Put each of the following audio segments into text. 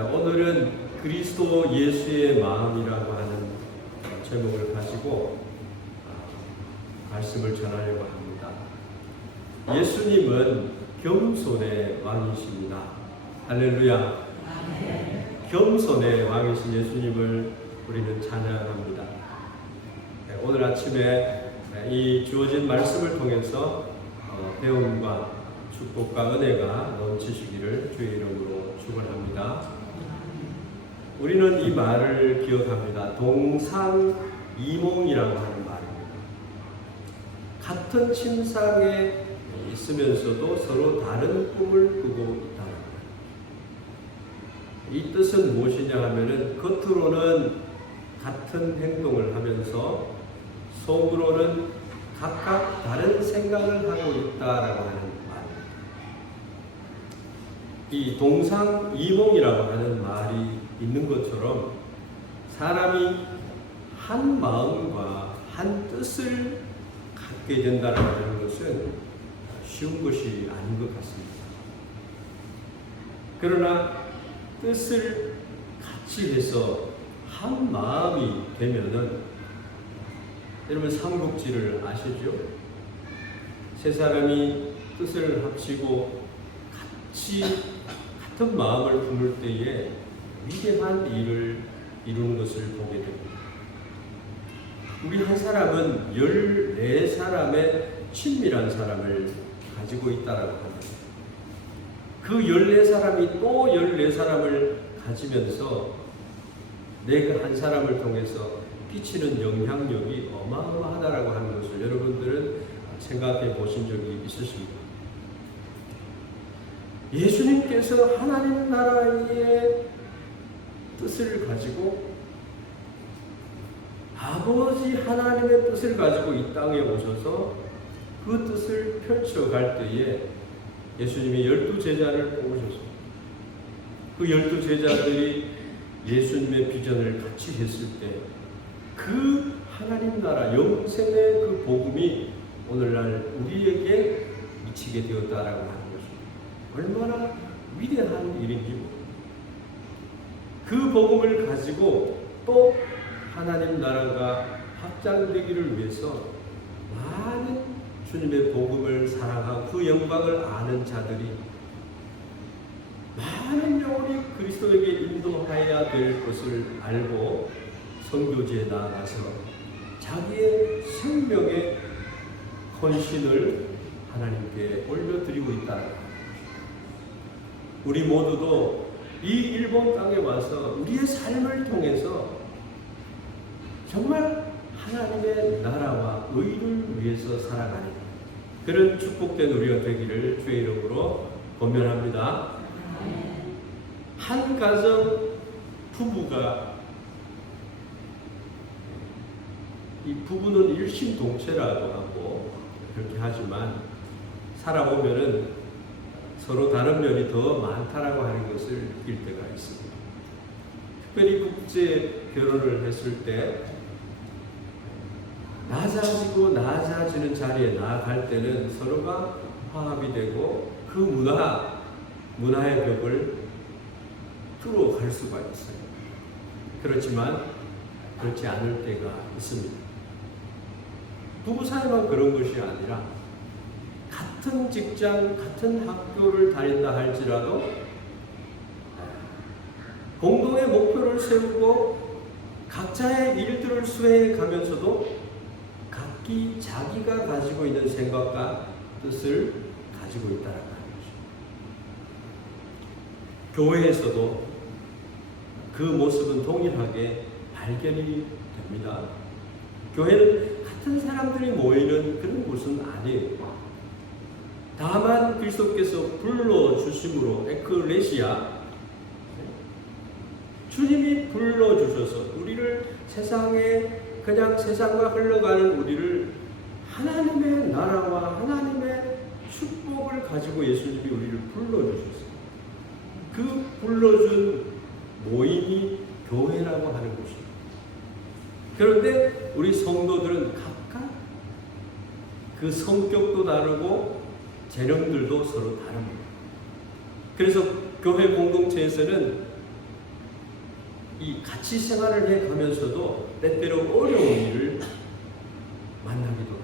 오늘은 그리스도 예수의 마음이라고 하는 제목을 가지고 말씀을 전하려고 합니다. 예수님은 겸손의 왕이십니다. 할렐루야. 겸손의 왕이신 예수님을 우리는 찬양합니다. 오늘 아침에 이 주어진 말씀을 통해서 배움과 축복과 은혜가 넘치시기를 주의 이름으로 축원합니다. 우리는 이 말을 기억합니다. 동상이몽이라고 하는 말입니다. 같은 침상에 있으면서도 서로 다른 꿈을 꾸고 있다. 이 뜻은 무엇이냐 하면은 겉으로는 같은 행동을 하면서 속으로는 각각 다른 생각을 하고 있다라고 하는 말입니다. 이 동상이몽이라고 하는 말이 있는 것처럼 사람이 한 마음과 한 뜻을 갖게 된다는 것은 쉬운 것이 아닌 것 같습니다. 그러나 뜻을 같이 해서 한 마음이 되면은, 여러분 삼국지를 아시죠? 세 사람이 뜻을 합치고 같이 같은 마음을 품을 때에 위대한 일을 이루는 것을 보게 됩니다. 우리 한 사람은 14사람의 친밀한 사람을 가지고 있다라고 합니다. 그 14사람이 또 14사람을 가지면서 내가 한 사람을 통해서 끼치는 영향력이 어마어마하다라고 하는 것을 여러분들은 생각해 보신 적이 있으십니까? 예수님께서 하나님 나라의 뜻을 가지고 아버지 하나님의 뜻을 가지고 이 땅에 오셔서 그 뜻을 펼쳐갈 때에 예수님이 12제자를 뽑으셨습니다. 그 12제자들이 예수님의 비전을 같이 했을 때 그 하나님 나라 영생의 그 복음이 오늘날 우리에게 미치게 되었다라고 하는 것입니다. 얼마나 위대한 일인지 그 복음을 가지고 또 하나님 나라가 확장되기를 위해서 많은 주님의 복음을 사랑하고 그 영광을 아는 자들이 많은 영혼이 그리스도에게 인도하여야 될 것을 알고 선교지에 나아가서 자기의 생명의 헌신을 하나님께 올려드리고 있다는 것입니다. 우리 모두도 이 일본 땅에 와서 우리의 삶을 통해서 정말 하나님의 나라와 의를 위해서 살아가는 그런 축복된 우리가 되기를 주의 이름으로 권면합니다. 한 가정 부부가, 이 부부는 일심동체라고 하고 그렇게 하지만 살아보면은 서로 다른 면이 더 많다라고 하는 것을 느낄 때가 있습니다. 특별히 국제 결혼을 했을 때 낮아지는 자리에 나아갈 때는 서로가 화합이 되고 그 문화의 벽을 뚫어갈 수가 있어요. 그렇지만 그렇지 않을 때가 있습니다. 부부 사이만 그런 것이 아니라 같은 직장, 같은 학교를 다닌다 할지라도 공동의 목표를 세우고 각자의 일들을 수행해 가면서도 각기 자기가 가지고 있는 생각과 뜻을 가지고 있다는 것입니다. 교회에서도 그 모습은 동일하게 발견이 됩니다. 교회는 같은 사람들이 모이는 그런 곳은 아니에요. 다만 그리스도께서 불러주심으로 에클레시아, 주님이 불러주셔서 우리를 세상에 그냥 세상과 흘러가는 우리를 하나님의 나라와 하나님의 축복을 가지고 예수님이 우리를 불러주셨어요. 그 불러준 모임이 교회라고 하는 것입니다. 그런데 우리 성도들은 각각 그 성격도 다르고 재능들도 서로 다릅니다. 그래서 교회 공동체에서는 이 같이 생활을 해 가면서도 때때로 어려운 일을 만나기도 합니다.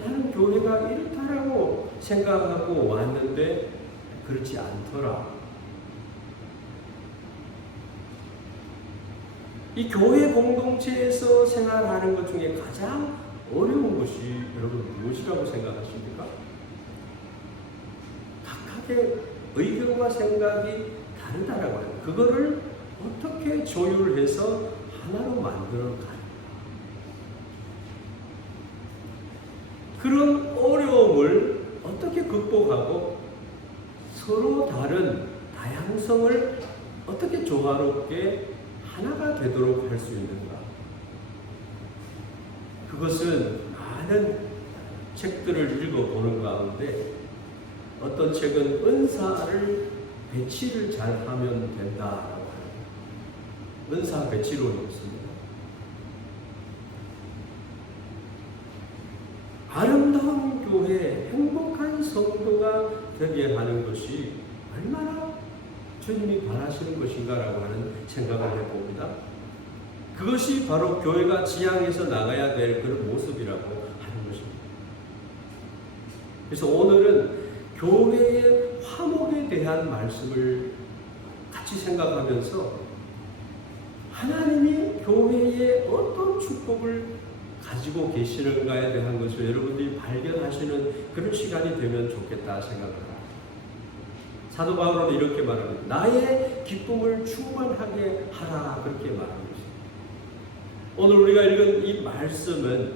나는 교회가 이렇다라고 생각하고 왔는데 그렇지 않더라. 이 교회 공동체에서 생활하는 것 중에 가장 어려운 것이 여러분 무엇이라고 생각하십니까? 각각의 의견과 생각이 다르다라고 해요. 그거를 어떻게 조율해서 하나로 만들어가요? 그런 어려움을 어떻게 극복하고 서로 다른 다양성을 어떻게 조화롭게 하나가 되도록 할 수 있는가? 그것은 많은 책들을 읽어보는 가운데 어떤 책은 은사를 배치를 잘 하면 된다라고 하는 은사 배치론이 있습니다. 아름다운 교회, 행복한 성도가 되게 하는 것이 얼마나 주님이 바라시는 것인가라고 하는 생각을 해봅니다. 그것이 바로 교회가 지향해서 나가야 될 그런 모습이라고 하는 것입니다. 그래서 오늘은 교회의 화목에 대한 말씀을 같이 생각하면서 하나님이 교회에 어떤 축복을 가지고 계시는가에 대한 것을 여러분들이 발견하시는 그런 시간이 되면 좋겠다 생각을 합니다. 사도 바울은 이렇게 말합니다. 나의 기쁨을 충만하게 하라 그렇게 말하는 것입니다. 오늘 우리가 읽은 이 말씀은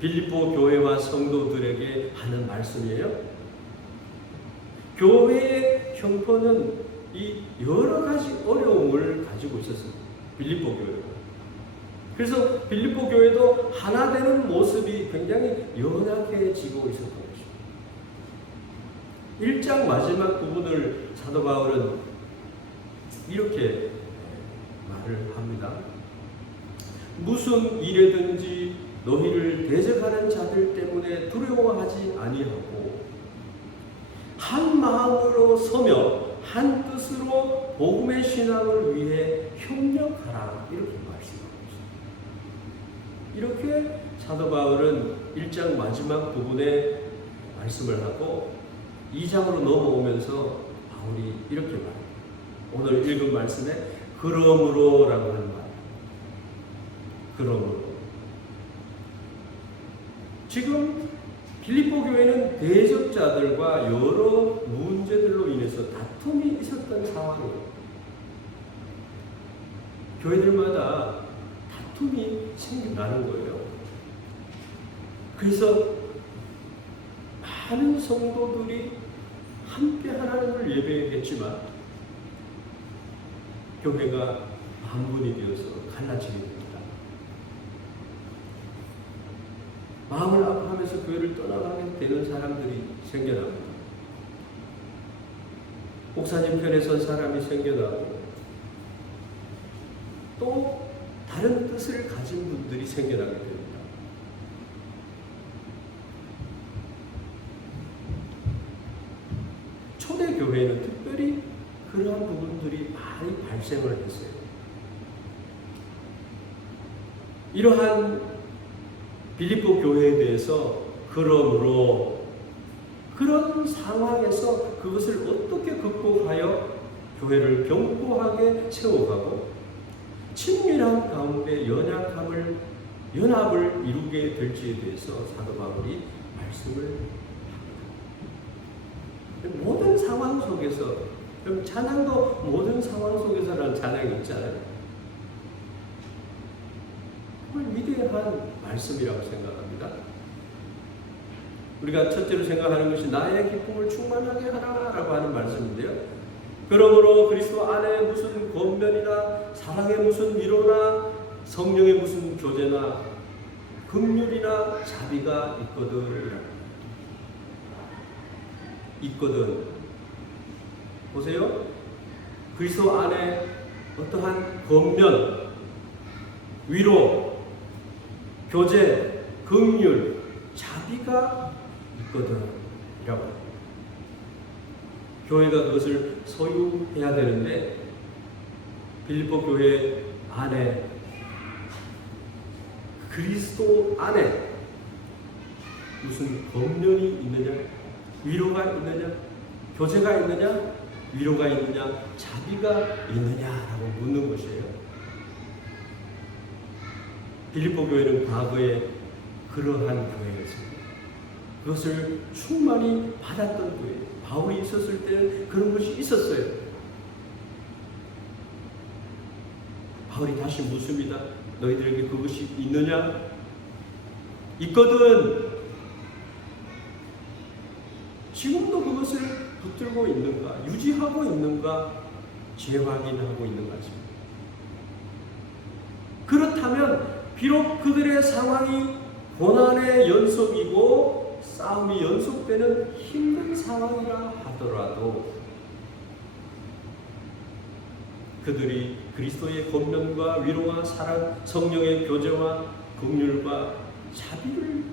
빌립보 교회와 성도들에게 하는 말씀이에요. 교회의 형편은 이 여러 가지 어려움을 가지고 있었습니다. 빌립보 교회가. 그래서 빌립보 교회도 하나 되는 모습이 굉장히 연약해지고 있었던 것입니다. 1장 마지막 부분을 사도 바울은 이렇게 말을 합니다. 무슨 일에든지 너희를 대적하는 자들 때문에 두려워하지 아니하고 한 마음으로 서며 한 뜻으로 복음의 신앙을 위해 협력하라 이렇게 말씀합니다. 이렇게 사도 바울은 1장 마지막 부분에 말씀을 하고 2장으로 넘어오면서 바울이 이렇게 말합니다. 오늘 읽은 말씀에 그러므로라고 하는 말. 그러므로 지금 빌립보 교회는 대적자들과 여러 문제들로 인해서 다툼이 있었던 상황이에요. 교회들마다 다툼이 생겨나는 거예요. 그래서 많은 성도들이 함께 하나님을 예배했지만 교회가 반분이 되어서 갈라지게 됩니다. 마음을 아파하면서 교회를 떠나가게 되는 사람들이 생겨납니다. 목사님 편에 선 사람이 생겨나고 또 다른 뜻을 가진 분들이 생겨나게 됩니다. 초대교회는 특별히 그러한 부분들이 많이 발생을 했어요. 이러한 빌립보 교회에 대해서 그러므로 그런 상황에서 그것을 어떻게 극복하여 교회를 견고하게 세워가고 친밀한 가운데 연합을 이루게 될지에 대해서 사도 바울이 말씀을 합니다. 모든 상황 속에서 찬양도 모든 상황 속에서라는 찬양이 있잖아요. 정말 위대한 말씀이라고 생각합니다. 우리가 첫째로 생각하는 것이 나의 기쁨을 충만하게 하라라고 하는 말씀인데요. 그러므로 그리스도 안에 무슨 권면이나 사랑의 무슨 위로나 성령의 무슨 교제나 긍휼이나 자비가 있거든. 보세요. 그리스도 안에 어떠한 권면, 위로, 교제, 긍휼, 자비가 있거든. 이라고. 교회가 그것을 소유해야 되는데 빌립보 교회 안에, 그리스도 안에 무슨 검령이 있느냐, 위로가 있느냐, 교제가 있느냐, 위로가 있느냐, 자비가 있느냐라고 묻는 것이에요. 빌립보 교회는 과거에 그러한 교회였습니다. 그것을 충만히 받았던 교회. 바울이 있었을 때는 그런 것이 있었어요. 바울이 다시 묻습니다. 너희들에게 그것이 있느냐? 있거든. 지금도 그것을 붙들고 있는가? 유지하고 있는가? 재확인하고 있는 것입니다. 그렇다면 비록 그들의 상황이 고난의 연속이고 싸움이 연속되는 힘든 상황이라 하더라도 그들이 그리스도의 권면과 위로와 사랑, 성령의 교제와 긍휼과 자비를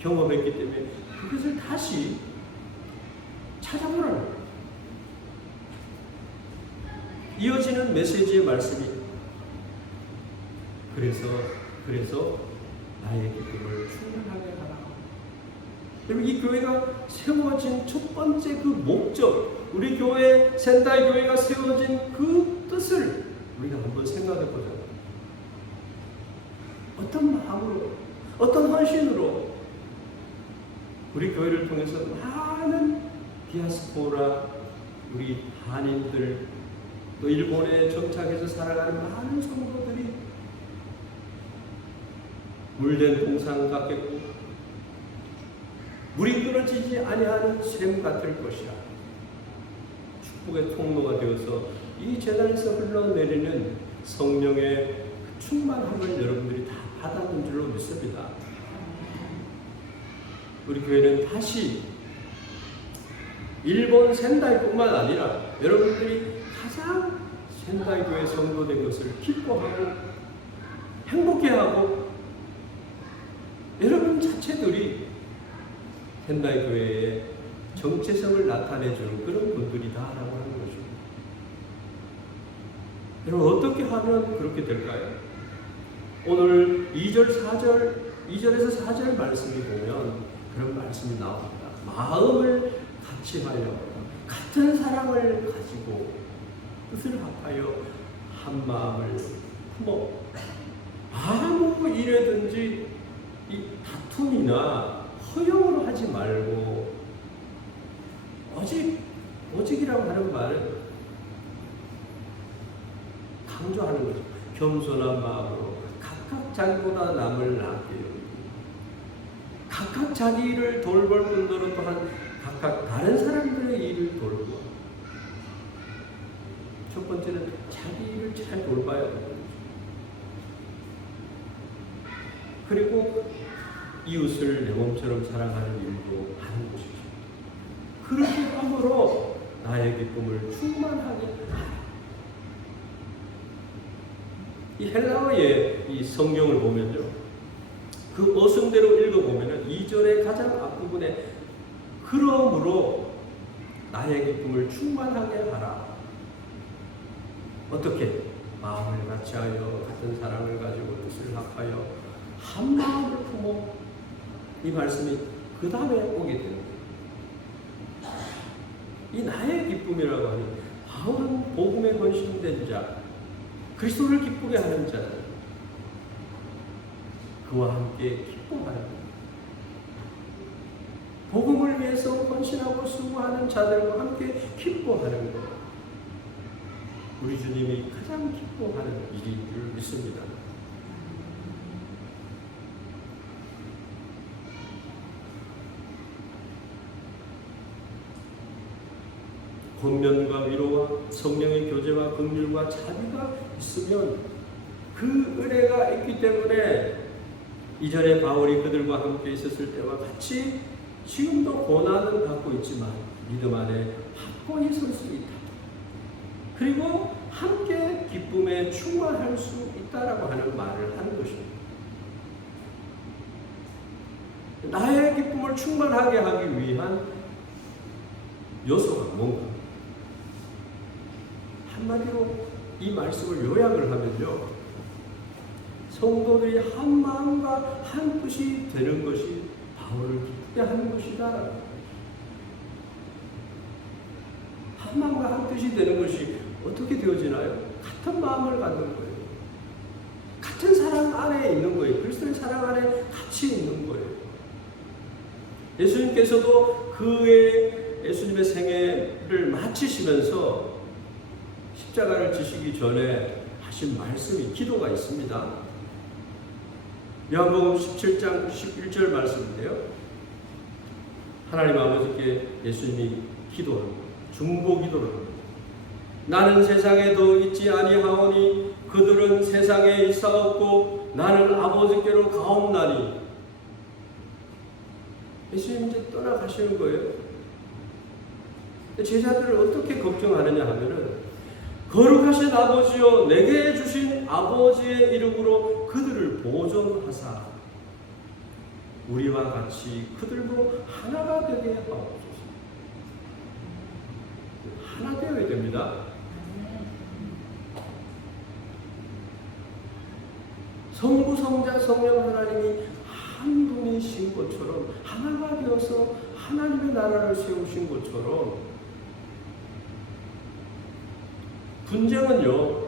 경험했기 때문에 그것을 다시 찾아보라는 거예요. 이어지는 메시지의 말씀이 그래서 나의 기쁨을 충만하게 하라. 여러분, 이 교회가 세워진 첫 번째 그 목적, 우리 교회 센다이 교회가 세워진 그 뜻을 우리가 한번 생각해 보자. 어떤 마음으로, 어떤 헌신으로 우리 교회를 통해서 많은 디아스포라, 우리 한인들, 또 일본에 정착해서 살아가는 많은 성도들이 물된 동상 같겠고 물이 끊어지지 아니하는 샘 같을 것이라. 축복의 통로가 되어서 이 제단에서 흘러내리는 성령의 충만함을 여러분들이 다 받았는 줄로 믿습니다. 우리 교회는 다시 일본 센다이뿐만 아니라 여러분들이 가장 센다이 교회 성도된 것을 기뻐하고 행복해하고 여러분 자체들이 센다이 교회의 정체성을 나타내주는 그런 분들이다라고 하는 거죠. 여러분, 어떻게 하면 그렇게 될까요? 오늘 2절, 4절, 2절에서 4절 말씀이 보면 그런 말씀이 나옵니다. 마음을 같이 하여 같은 사랑을 가지고 뜻을 합하여 한 마음을 품어 아무 일에든지 이 다툼이나 허용으로 하지 말고 오직이라고 하는 말은 강조하는 거죠. 겸손한 마음으로 각각 자기보다 남을 낫게 여기고 각각 자기 일을 돌볼 뿐더러 또한 각각 다른 사람들의 일을 돌고 첫 번째는 자기 일을 잘 돌봐야 되는 거죠. 그리고 이웃을 내 몸처럼 사랑하는 일도 하는 것이죠. 그렇게 함으로 나의 기쁨을 충만하게 하라. 이 헬라어의 이 성경을 보면요, 그 어순대로 읽어보면은 2절의 가장 앞부분에 그러므로 나의 기쁨을 충만하게 하라. 어떻게? 마음을 같이하여 같은 사랑을 가지고 뜻을 합하여 한 마음을 품어. 이 말씀이 그 다음에 오게 됩니다. 이 나의 기쁨이라고 하니 바울은 복음에 헌신된 자, 그리스도를 기쁘게 하는 자들, 그와 함께 기뻐하는 것. 복음을 위해서 헌신하고 수고하는 자들과 함께 기뻐하는 것. 우리 주님이 가장 기뻐하는 일인 줄 믿습니다. 권면과 위로와 성령의 교제와 긍휼과 자비가 있으면 그 은혜가 있기 때문에 이전에 바울이 그들과 함께 있었을 때와 같이 지금도 고난은 받고 있지만 믿음 안에 확고히 설 수 있다. 그리고 함께 기쁨에 충만할 수 있다라고 하는 말을 하는 것입니다. 나의 기쁨을 충만하게 하기 위한 요소가 뭔가? 한마디로 이 말씀을 요약을 하면요, 성도들이 한 마음과 한 뜻이 되는 것이 바울을 기쁘게 하는 것이다. 한 마음과 한 뜻이 되는 것이 어떻게 되어지나요? 같은 마음을 갖는 거예요. 같은 사랑 안에 있는 거예요. 그리스도의 사랑 안에 같이 있는 거예요. 예수님께서도 예수님의 생애를 마치시면서 십자가를 지시기 전에 하신 말씀이, 기도가 있습니다. 요한복음 17장 11절 말씀인데요, 하나님 아버지께 예수님이 기도합니다. 중보 기도를 합니다. 나는 세상에 더 있지 아니하오니 그들은 세상에 있사옵고 나는 아버지께로 가옵나니. 예수님 이제 떠나가시는 거예요. 제자들을 어떻게 걱정하느냐 하면은, 거룩하신 아버지여 내게 주신 아버지의 이름으로 그들을 보존하사 우리와 같이 그들도 하나가 되게 하옵소서. 하나 되어야 됩니다. 성부, 성자, 성령 하나님이 한 분이신 것처럼, 하나가 되어서 하나님의 나라를 세우신 것처럼, 분쟁은요,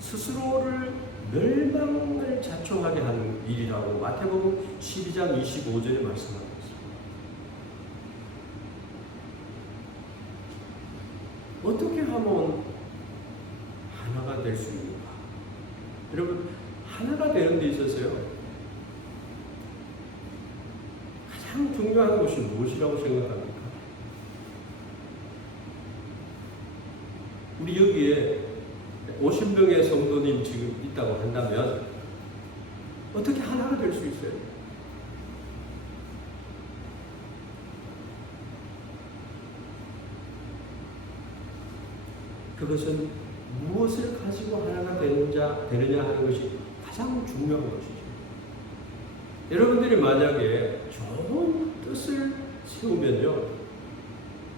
스스로를 멸망을 자초하게 하는 일이라고 마태복음 12장 25절에 말씀하고 있습니다. 어떻게 하면 하나가 될 수 있는가? 여러분, 하나가 되는 데 있어서요, 가장 중요한 것이 무엇이라고 생각합니까? 우리 여기에 50명의 성도님 지금 있다고 한다면 어떻게 하나가 될 수 있어요? 그것은 무엇을 가지고 하나가 되느냐 하는 것이 가장 중요한 것이죠. 여러분들이 만약에 좋은 뜻을 세우면요,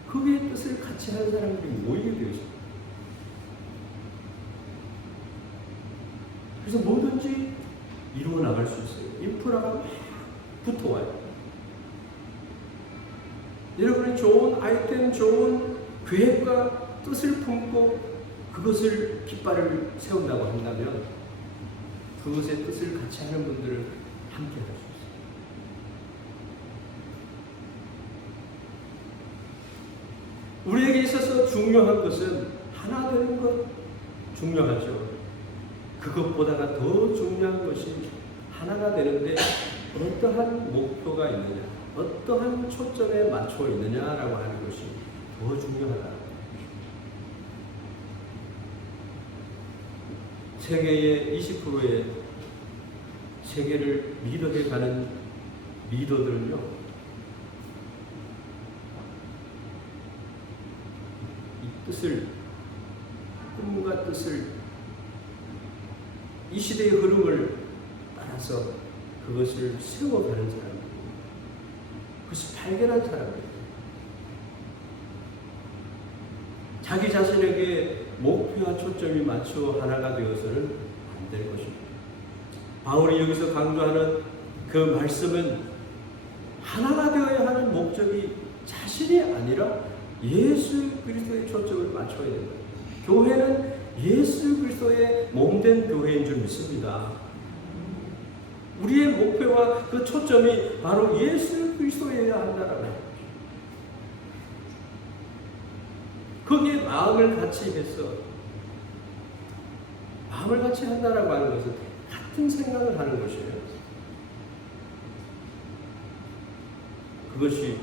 그의 뜻을 같이 하는 사람들이 모이게 되어 있습니다. 그래서 뭐든지 이루어 나갈 수 있어요. 인프라가 막 붙어와요. 여러분이 좋은 아이템, 좋은 계획과 뜻을 품고 그것을 깃발을 세운다고 한다면 그것의 뜻을 같이 하는 분들을 함께 할 수 있어요. 우리에게 있어서 중요한 것은 하나 되는 것 중요하죠. 그것보다가 더 중요한 것이 하나가 되는데 어떠한 목표가 있느냐, 어떠한 초점에 맞춰 있느냐라고 하는 것이 더 중요하다. 세계의 20%의 세계를 리더해 가는 리더들은요, 이 뜻을, 꿈과 뜻을, 이 시대의 흐름을 따라서 그것을 세워가는 사람들, 그것을 발견한 사람들, 자기 자신에게 목표와 초점이 맞춰 하나가 되어서는 안 될 것입니다. 바울이 여기서 강조하는 그 말씀은 하나가 되어야 하는 목적이 자신이 아니라 예수 그리스도의 초점을 맞춰야 된다. 교회는 예수 그리스도의 몸된 교회인 줄 믿습니다. 우리의 목표와 그 초점이 바로 예수 그리스도여야 한다라는 거죠. 거기에 마음을 같이 해서, 마음을 같이 한다라고 하는 것은 같은 생각을 하는 것이에요. 그것이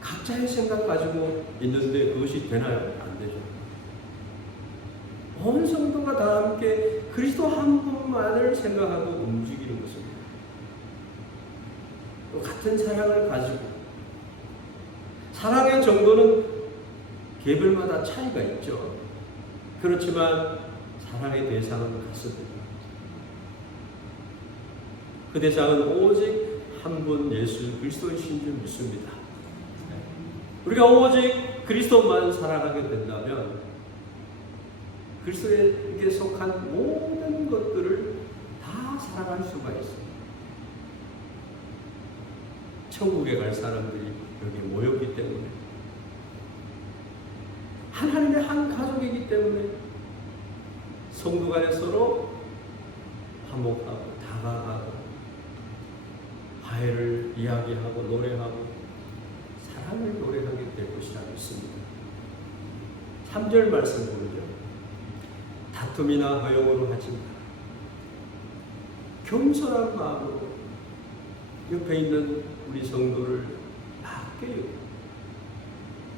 각자의 생각 가지고 있는데 그것이 되나요? 안 되죠. 온 성도가 다 함께 그리스도 한 분만을 생각하고 움직이는 것입니다. 또 같은 사랑을 가지고, 사랑의 정도는 개별마다 차이가 있죠. 그렇지만 사랑의 대상은 같습니다. 그 대상은 오직 한 분 예수 그리스도이신 줄 믿습니다. 우리가 오직 그리스도만 사랑하게 된다면 그리스도에게 속한 모든 것들을 다 사랑할 수가 있습니다. 천국에 갈 사람들이 여기 모였기 때문에, 하나님의 한 가족이기 때문에 성도 간에 서로 화목하고 다가가고 화해를 이야기하고 노래하고 사랑을 노래하게 될 것이라 믿습니다. 3절 말씀 보면요, 다툼이나 허용으로 하지 마라. 겸손한 마음으로 옆에 있는 우리 성도를 낮게 여기고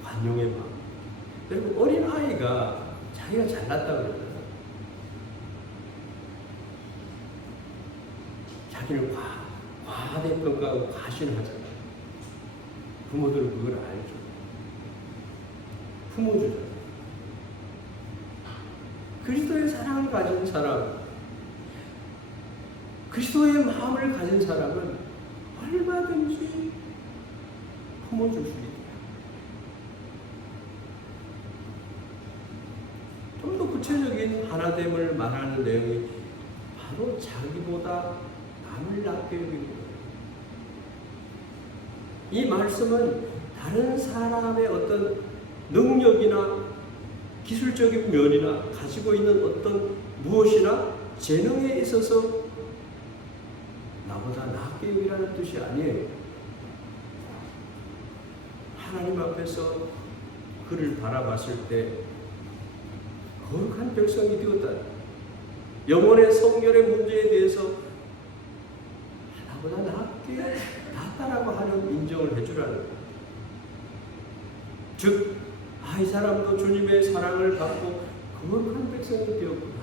관용의 마음. 여러분, 어린 아이가 자기가 잘났다 그러잖아요. 자기를 과대평가하고 과신하잖아요. 부모들은 그걸 알죠. 품어주잖아요. 그리스도의 사랑을 가진 사람, 그리스도의 마음을 가진 사람은 얼마든지 품어줄 수 있다. 좀 더 구체적인 하나됨을 말하는 내용이 바로 자기보다 남을 낮게 여기는 거예요. 이 말씀은 다른 사람의 어떤 능력이나 기술적인 면이나 가지고 있는 어떤 무엇이나 재능에 있어서 나보다 낫게 여기라는 뜻이 아니에요. 하나님 앞에서 그를 바라봤을 때 거룩한 백성이 되었다. 영혼의 성결의 문제에 대해서 나보다 낫다라고 하는 인정을 해주라는 거예요. 즉, 이 사람도 주님의 사랑을 받고 거룩한 백성이 되었구나.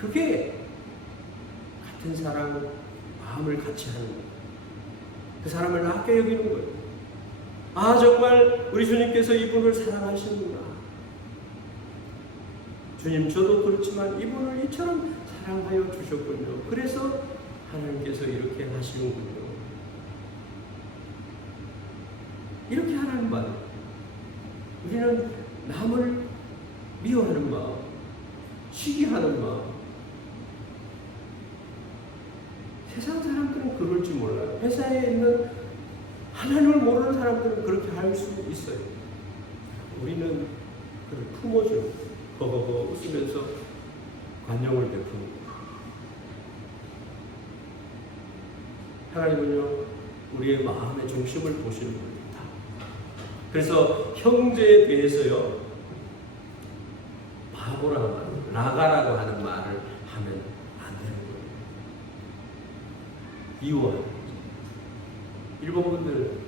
그게 같은 사랑, 마음을 같이 하는 거예요. 그 사람을 낮게 여기는 거예요. 정말 우리 주님께서 이분을 사랑하시는구나. 주님, 저도 그렇지만 이분을 이처럼 사랑하여 주셨군요. 그래서 하나님께서 이렇게 하시는군요. 이렇게 하나님 받아요. 우리는 남을 미워하는 마음, 시기하는 마음. 세상 사람들은 그럴지 몰라요. 회사에 있는 하나님을 모르는 사람들은 그렇게 할 수 있어요. 우리는 그를 품어주고 허허허 웃으면서 관용을 베푸는 거예요. 하나님은요, 우리의 마음의 중심을 보시는 겁니다. 그래서 형제에 대해서요, 바보라고 하는, 나가라고 하는 말을 하면 안 되는 거예요. 미워하는 거죠. 일본 분들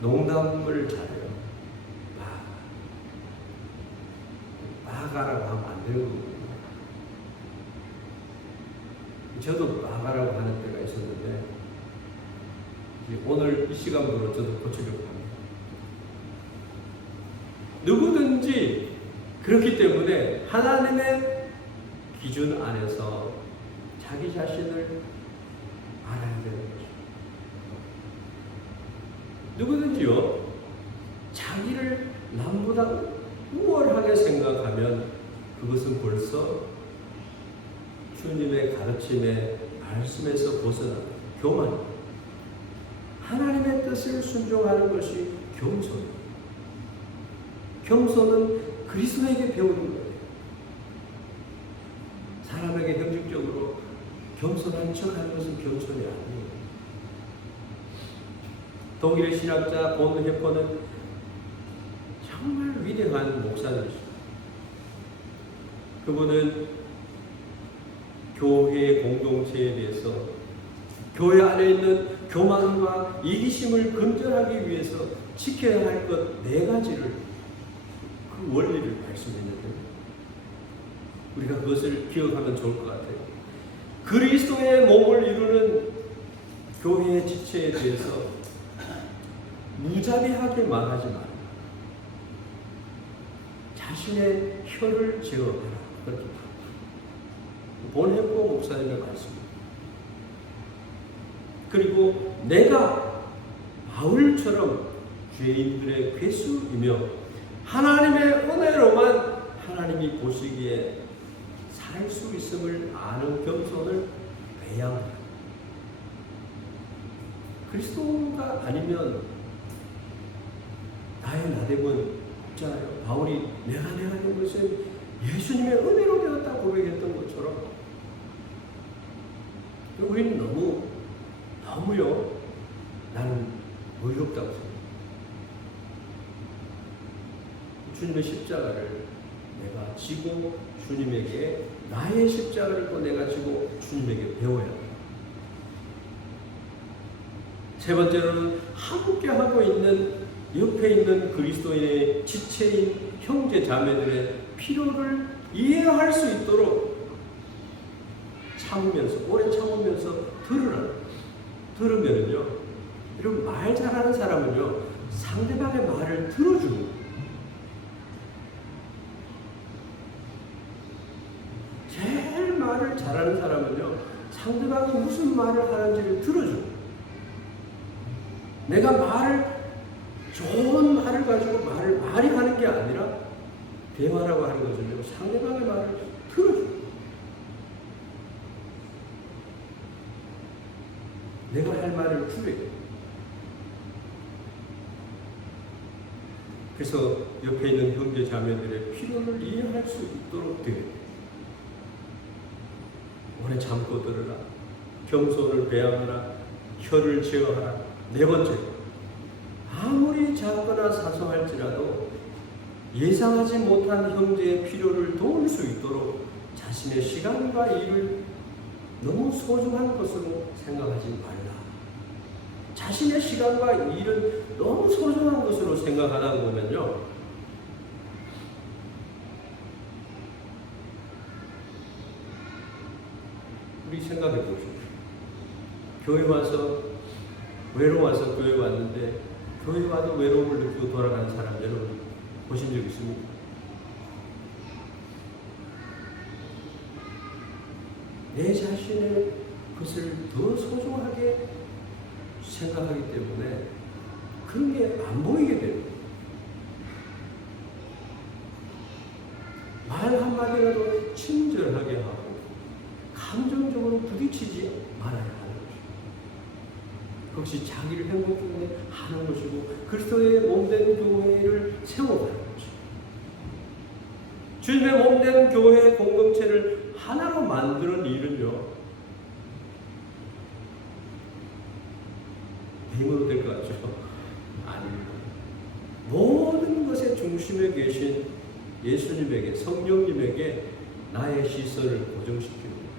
농담을 잘해요. 바가라고 하면 안 되는 거거든요. 저도 바가라고 하는 때가 있었는데, 오늘 이 시간부로 저도 고치려고 합니다. 누구든지 그렇기 때문에 하나님의 기준 안에서 자기 자신을 알아야 되는 거죠. 누구든지요, 자기를 남보다 우월하게 생각하면 그것은 벌써 주님의 가르침의 말씀에서 벗어난 교만입니다. 하나님의 뜻을 순종하는 것이 겸손입니다. 겸손은 그리스도에게 배우는 거예요. 사람에게 형식적으로 겸손한 척하는 것은 겸손이 아니에요. 독일의 신학자 본헤퍼는 정말 위대한 목사님이십니다. 그분은 교회의 공동체에 대해서 교회 안에 있는 교만과 이기심을 근절하기 위해서 지켜야 할 것 4가지를, 그 원리를 말씀했는데 우리가 그것을 기억하면 좋을 것 같아요. 그리스도의 몸을 이루는 교회의 지체에 대해서 무자비하게 말하지 마라. 자신의 혀를 제어하라. 그렇게 본헤퍼 목사님의 말씀입니다. 그리고 내가 바울처럼 죄인들의 괴수이며 하나님의 은혜로만 하나님이 보시기에 살 수 있음을 아는 겸손을 배양합니다. 그리스도가 아니면 나의 나됨은 없잖아요. 바울이 내가 된 것은 예수님의 은혜로 되었다 고백했던 것처럼 우리는 너무요 나는 의롭다고 생각합니다. 주님의 십자가를 내가 지고 주님에게 나의 십자가를 또 내가 지고 주님에게 배워야 합니다. 세 번째로는 함께하고 있는 옆에 있는 그리스도인의 지체인 형제 자매들의 필요를 이해할 수 있도록 오래 참으면서 들으면요, 이런 말 잘하는 사람은요, 상대방의 말을 들어주고, 제일 말을 잘하는 사람은요, 상대방이 무슨 말을 하는지를 들어주고, 내가 좋은 말을 가지고 말이 하는 게 아니라 대화라고 하는 것은요, 상대방의 말을 들어주고, 내가 할 말을 줄여요. 그래서 옆에 있는 형제 자매들의 필요를 이해할 수 있도록 돼요. 오래 참고 들으라, 겸손을 배양하라, 혀를 제어하라. 네 번째, 아무리 작거나 사소할지라도 예상하지 못한 형제의 필요를 도울 수 있도록 자신의 시간과 일을 너무 소중한 것으로 생각하지 말라. 자신의 시간과 일은 너무 소중한 것으로 생각하다 보면요, 우리 생각해 보십시오. 교회 와서 외로워서 교회 왔는데 교회 와도 외로움을 느끼고 돌아가는 사람 여러분 보신 적 있습니까? 내 자신의 것을 더 소중하게 생각하기 때문에 그런 게 안 보이게 돼요. 말 한마디라도 친절하게 하고 감정적으로 부딪히지 말아야 하는 것이고, 그것이 자기를 행복하게 하는 것이고 그리스도의 몸된 교회를 세워가는 것이고, 주님의 몸된 교회 공동체를 하나로 만드는 일은요, 힘으로 될 것 같죠? 아닙니다. 모든 것의 중심에 계신 예수님에게, 성령님에게 나의 시선을 고정시키는 거예요.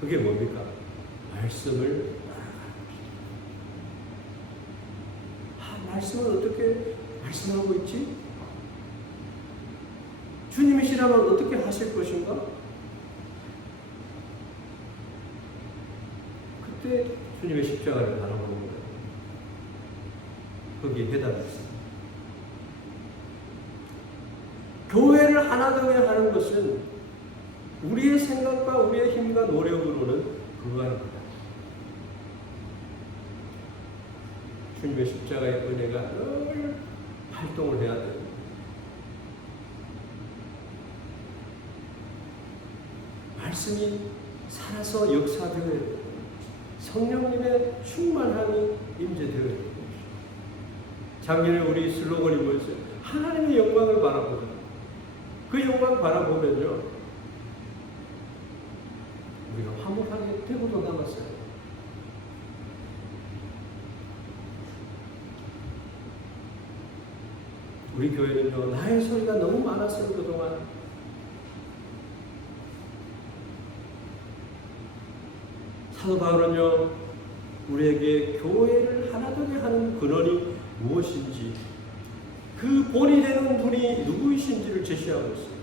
그게 뭡니까? 말씀을 따라가는 것이죠. 말씀을 어떻게 말씀하고 있지? 주님이시라면 어떻게 하실 것인가? 그때 주님의 십자가를 바라보는 거예요. 거기에 해답이 있습니다. 교회를 하나되게 하는 것은 우리의 생각과 우리의 힘과 노력으로는 불가능합니다. 주님의 십자가의 은혜가 늘 활동을 해야 됩니다. 말씀이 살아서 역사되어야 됩니다. 성령님의 충만함이 임재되어야 됩니다. 작년에 우리 슬로건이 뭐였어요? 하나님의 영광을 바라보자. 그 영광 바라보면요, 우리가 화목하게 되고도 남았어요. 우리 교회는요, 나의 소리가 너무 많았어요, 그동안. 사도 바울은요, 우리에게 교회를 하나되게 하는 근원이 무엇인지, 그 본이 되는 분이 누구이신지를 제시하고 있습니다.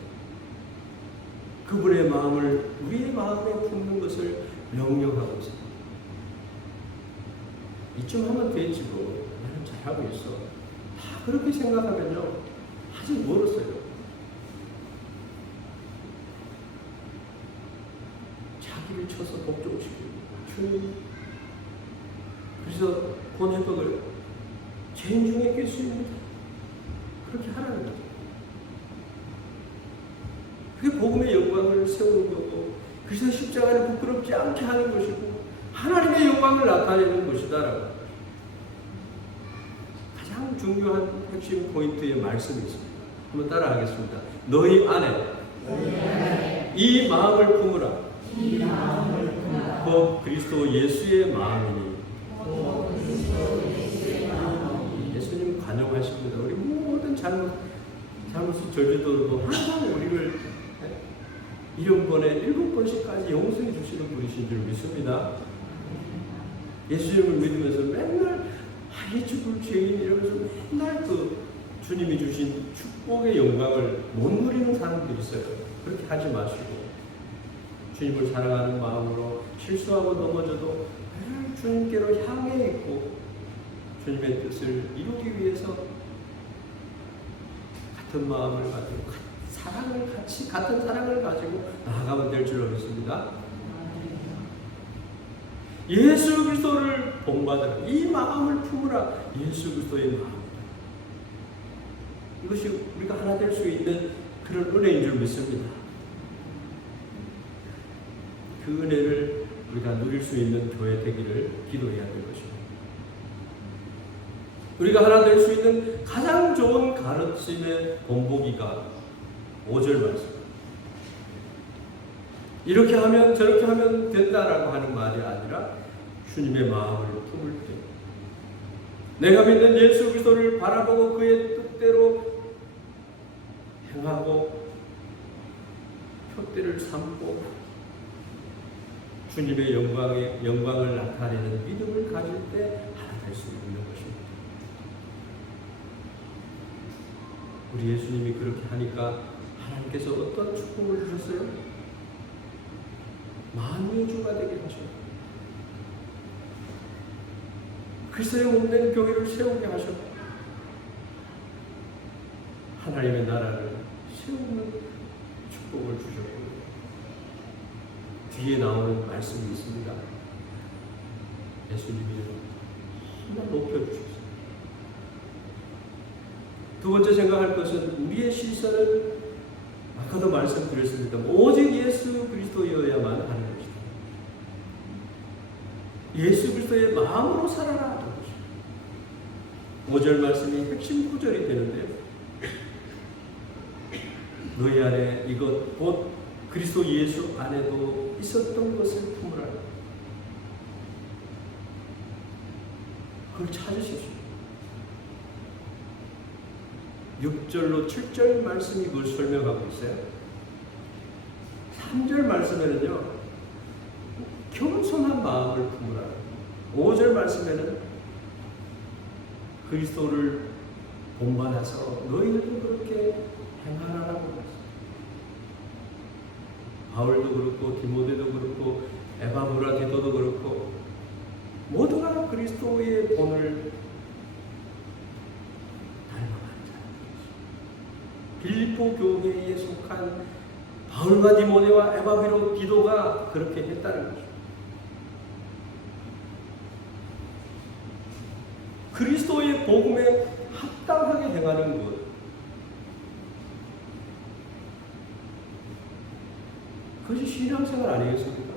그분의 마음을 우리의 마음에 품는 것을 명령하고 있습니다. 이쯤 하면 되지 뭐, 나는 잘하고 있어. 다 그렇게 생각하면요, 아직 멀었어요. 자기를 쳐서 복종시키고, 주님, 그래서 고뇌법을 죄인 중에 낄 수 있습니다. 그렇게 하라는 거죠. 그게 복음의 영광을 세우는 거고 그래서 십자가를 부끄럽지 않게 하는 것이고 하나님의 영광을 나타내는 것이다라고 가장 중요한 핵심 포인트의 말씀이 있습니다. 한번 따라하겠습니다. 너희 안에 이 마음을 품으라. 곧 그리스도 예수의 마음이니. 예수님 관용하십니다. 우리 모든 잘못을 저지르도 항상 우리를 7번에 7번씩까지 용서해 주시는 분이신 줄 믿습니다. 예수님을 믿으면서 맨날 이 죽을 죄인 이러면서 맨날 그 주님이 주신 축복의 영광을 못 누리는 사람들이 있어요. 그렇게 하지 마시고 주님을 사랑하는 마음으로 실수하고 넘어져도 늘 주님께로 향해 있고 주님의 뜻을 이루기 위해서 같은 마음을 가지고 같은 사랑을 가지고 나아가면 될 줄로 믿습니다. 예수 그리스도를 본받으라. 이 마음을 품으라. 예수 그리스도의 마음. 이것이 우리가 하나 될 수 있는 그런 은혜인 줄 믿습니다. 그 은혜를 우리가 누릴 수 있는 교회 되기를 기도해야 될 것입니다. 우리가 하나 될 수 있는 가장 좋은 가르침의 본보기가 5절 말씀. 이렇게 하면 저렇게 하면 된다라고 하는 말이 아니라 주님의 마음을 품을 때 내가 믿는 예수 그리스도를 바라보고 그의 뜻대로 행하고 표대를 삼고 주님의 영광을 나타내는 믿음을 가질 때 하나 될 수 있는 것입니다. 우리 예수님이 그렇게 하니까 하나님께서 어떤 축복을 주셨어요? 만유의 주가 되게 하셨고 그리스도의 몸된 교회를 세우게 하셨고 하나님의 나라를 세우는 축복을 주셨고 뒤에 나오는 말씀이 있습니다. 예수님이 하나 높여주셨어요. 두 번째 생각할 것은 우리의 시선은 아까도 말씀드렸습니다. 오직 예수 그리스도여야만 하는 것이다. 예수 그리스도의 마음으로 살아라 하는 것입니다. 5절 말씀이 핵심 구절이 되는데요. 너희 안에 이것 곧 그리스도 예수 안에도 있었던 것을 품으라. 그걸 찾으십시오. 6절로 7절 말씀이 그걸 설명하고 있어요. 3절 말씀에는요, 겸손한 마음을 품으라. 5절 말씀에는 그리스도를 본받아서 너희들도 그렇게 행하라라고 말씀. 바울도 그렇고 디모데도 그렇고 에바브라디도도 그렇고 모두가 그리스도의 본을 빌립보 교회에 속한 바울과 디모데와 에바브라디도가 그렇게 했다는 거죠. 그리스도의 복음에 합당하게 행하는 것. 그것이 신앙생활 아니겠습니까?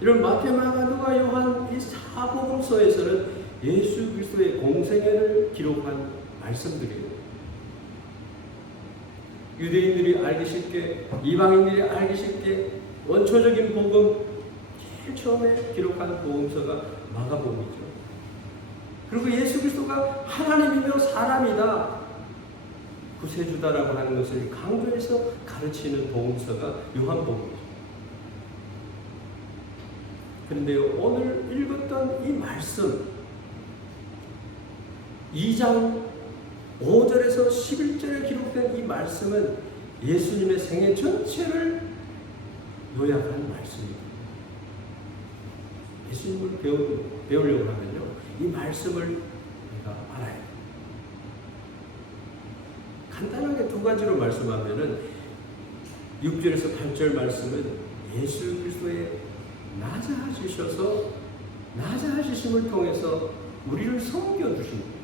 이런 마태, 마가, 누가, 요한 이 사복음서에서는 예수 그리스도의 공생애를 기록한 말씀들이에요. 유대인들이 알기 쉽게, 이방인들이 알기 쉽게 원초적인 복음 제일 처음에 기록한 복음서가 마가복음이죠. 그리고 예수 그리스도가 하나님이며 사람이다, 구세주다라고 하는 것을 강조해서 가르치는 복음서가 요한복음이죠. 그런데 오늘 읽었던 이 말씀 2장 5절에서 11절에 기록된 이 말씀은 예수님의 생애 전체를 요약한 말씀입니다. 예수님을 배우려고 하면요, 이 말씀을 우리가 알아야 돼요. 간단하게 두 가지로 말씀하면은 6절에서 8절 말씀은 예수 그리스도의 나자하시심을 통해서 우리를 섬겨주신 거예요.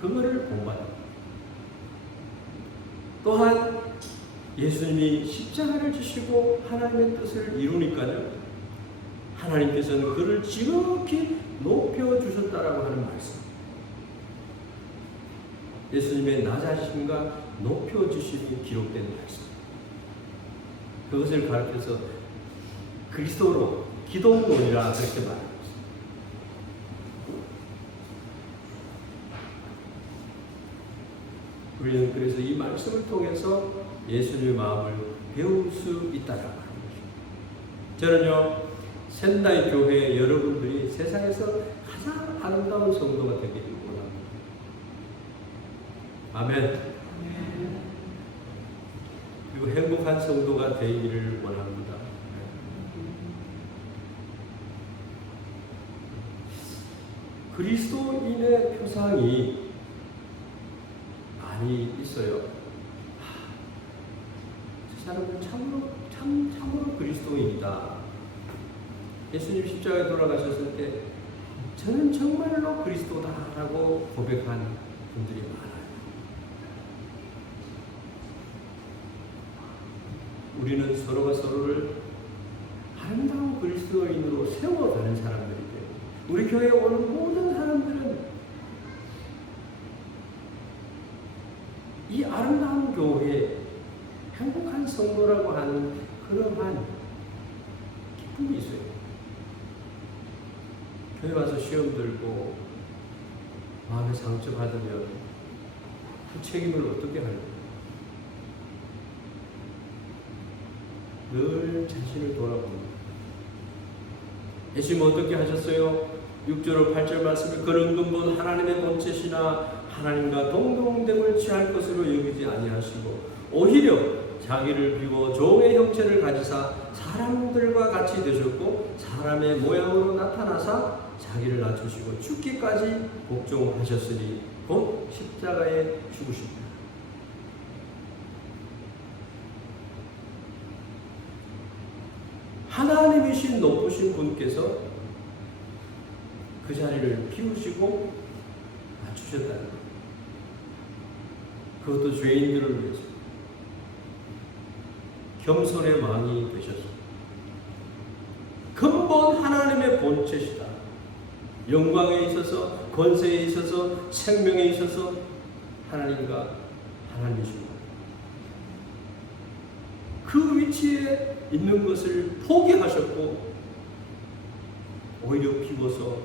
그거를 본받아. 또한 예수님이 십자가를 지시고 하나님의 뜻을 이루니까요, 하나님께서는 그를 지극히 높여주셨다라고 하는 말씀. 예수님의 낮아지심과 높여주심이 기록된 말씀. 그것을 가르쳐서 그리스도로 기독론이라 그렇게 말합니다. 우리는 그래서 이 말씀을 통해서 예수님의 마음을 배울 수 있다라고 하는 것입니다. 저는요, 샌다이 교회 여러분들이 세상에서 가장 아름다운 성도가 되기를 원합니다. 아멘. 그리고 행복한 성도가 되기를 원합니다. 그리스도인의 표상이 많이 있어요. 저 사람은 참으로 그리스도인이다. 예수님 십자가에 돌아가셨을 때 저는 정말로 그리스도다라고 고백한 분들이 많아요. 우리는 서로가 서로를 아름다운 그리스도인으로 세워가는 사람들이에요. 우리 교회에 오는 모든 사람들은 이 아름다운 교회에 행복한 성도라고 하는 그러한 기쁨이 있어요. 교회 와서 시험 들고 마음에 상처받으면 그 책임을 어떻게 할까요? 늘 자신을 돌아봅니다. 예수님은 어떻게 하셨어요? 6절 8절 말씀에 그런 근본 하나님의 본체시나 하나님과 동등됨을 취할 것으로 여기지 아니하시고 오히려 자기를 비워 종의 형체를 가지사 사람들과 같이 되셨고 사람의 모양으로 나타나사 자기를 낮추시고 죽기까지 복종하셨으니 곧 십자가에 죽으십니다. 하나님이신 높으신 분께서 그 자리를 비우시고 낮추셨다는 것. 그것도 죄인들을 위해서 겸손의 왕이 되셨습니다. 근본 하나님의 본체시다. 영광에 있어서, 권세에 있어서, 생명에 있어서 하나님과 하나님이십니다. 그 위치에 있는 것을 포기하셨고 오히려 비워서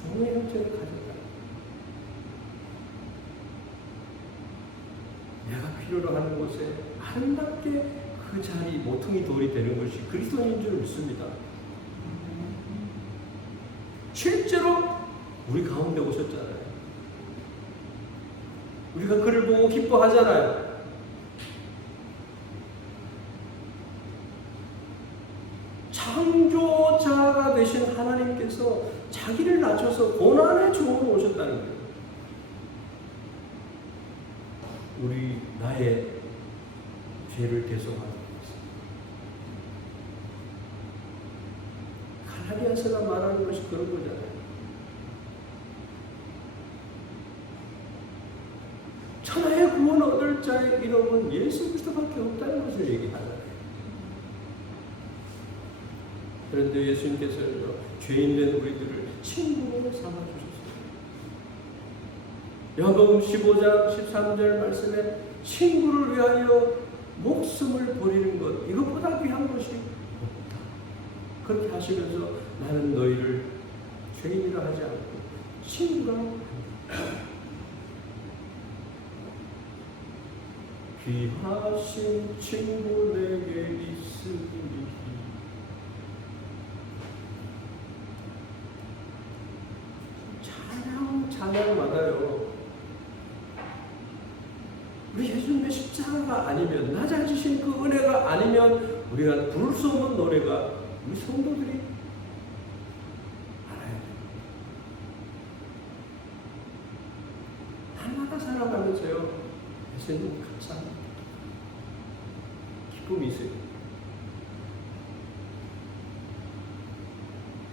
종의 형체를 가졌다. 내가 필요로 하는 곳에 아름답게 그 자리 모퉁이 돌이 되는 것이 그리스도인인 줄 믿습니다. 실제로 우리 가운데 오셨잖아요. 우리가 그를 보고 기뻐하잖아요. 창조자가 되신 하나님께서 자기를 낮춰서 고난의 종으로 오셨다는 거예요. 우리 나의 죄를 대속하는 것입니다. 갈라디아서가 말하는 것이 그런 거잖아요. 천하의 구원 얻을 자의 이름은 예수 그리스도밖에 없다는 것을 얘기하잖아요. 그런데 예수님께서 죄인된 우리들을 친구로 삼아주셨습니다. 요한복음 15장 13절 말씀에 친구를 위하여 목숨을 버리는 것 이것보다 귀한 것이 없다. 그렇게 하시면서 나는 너희를 죄인이라 하지 않고 친구라 합니다. 귀하신 친구 내게 있으니 찬양마다요. 우리 예수님의 십자가가 아니면 낮아지신 그 은혜가 아니면 우리가 부를 수 없는 노래가 우리 성도들이 알아야 돼요. 하나하나 살아가면서요. 예수님 감사합니다. 기쁨이 있어요.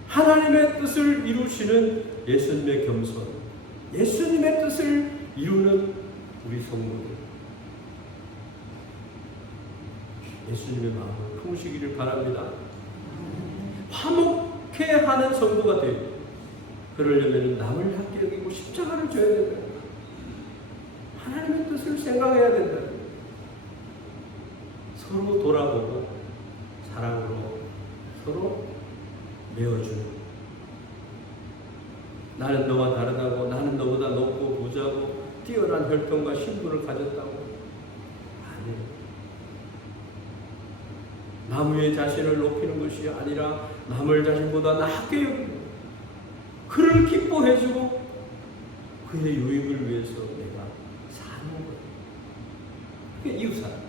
하나님의 뜻을 이루시는 예수님의 겸손, 예수님의 뜻을 이루는 우리 성도들. 예수님의 마음을 품으시기를 바랍니다. 화목해하는 성도가 되어 그러려면 남을 낮게 여기고 십자가를 져야 된다. 하나님의 뜻을 생각해야 된다. 서로 돌아보고 사랑으로 서로 메어주는, 나는 너와 다르다고, 나는 너보다 높고 부자고 뛰어난 혈통과 신분을 가졌다고, 아니에요. 남의 자신을 높이는 것이 아니라 남을 자신보다 낮게 여기고 그를 기뻐해주고 그의 유익을 위해서 내가 사는 거예요. 그게 이웃사랑.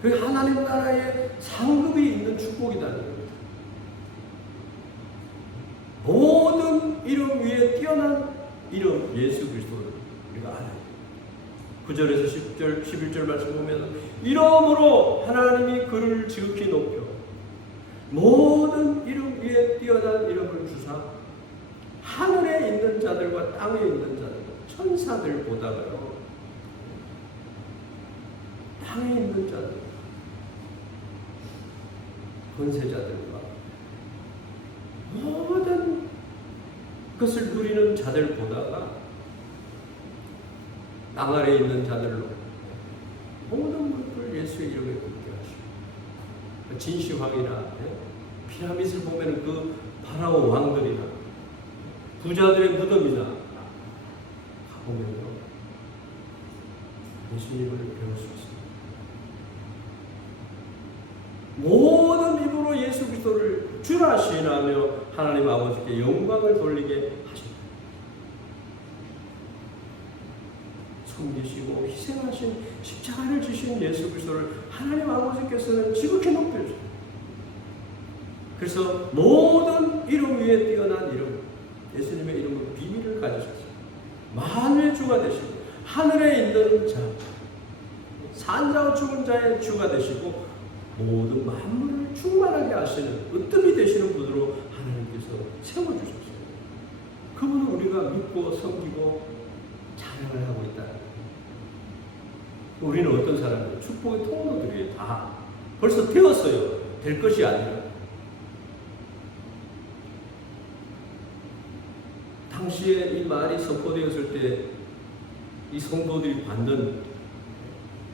그게 하나님 나라의 상급이 있는 축복이라는 겁니다. 모든 이름 위에 뛰어난 이름 예수 그리스도를 우리가 알아요. 9절에서 10절, 11절 말씀 보면 이름으로 하나님이 그를 지극히 높여 모든 이름 위에 뛰어난 이름을 주사 하늘에 있는 자들과 땅에 있는 자들, 천사들보다가요, 땅에 있는 자들, 권세자들과 모든 것을 누리는 자들보다가 땅 아래에 있는 자들로 모든 것을 예수의 이름에 붙게 하시고, 진시황이나 피라밋을 보면 그 파라오 왕들이나 부자들의 무덤이나 가보면요 예수님을 배울 수 있습니다. 모든 입으로 예수 그리스도를 주라 시인하며 하나님 아버지께 영광을 돌리게 하십니다. 섬기시고 희생하신 십자가를 지신 예수 그리스도를 하나님 아버지께서는 지극히 높여주십니다. 그래서 모든 이름 위에 뛰어난 이름, 예수님의 이름은 비밀을 가지셨습니다. 만유의 주가 되시고 하늘에 있는 자, 산자와 죽은 자의 주가 되시고 모든 만물을 충만하게 하시는 으뜸이 되시는 분으로 하나님께서 세워주셨어요. 그분을 우리가 믿고 섬기고 찬양을 하고 있다. 우리는 어떤 사람이에요? 축복의 통로들이 다 벌써 되었어요. 될 것이 아니라. 당시에 이 말이 선포되었을 때 이 성도들이 받는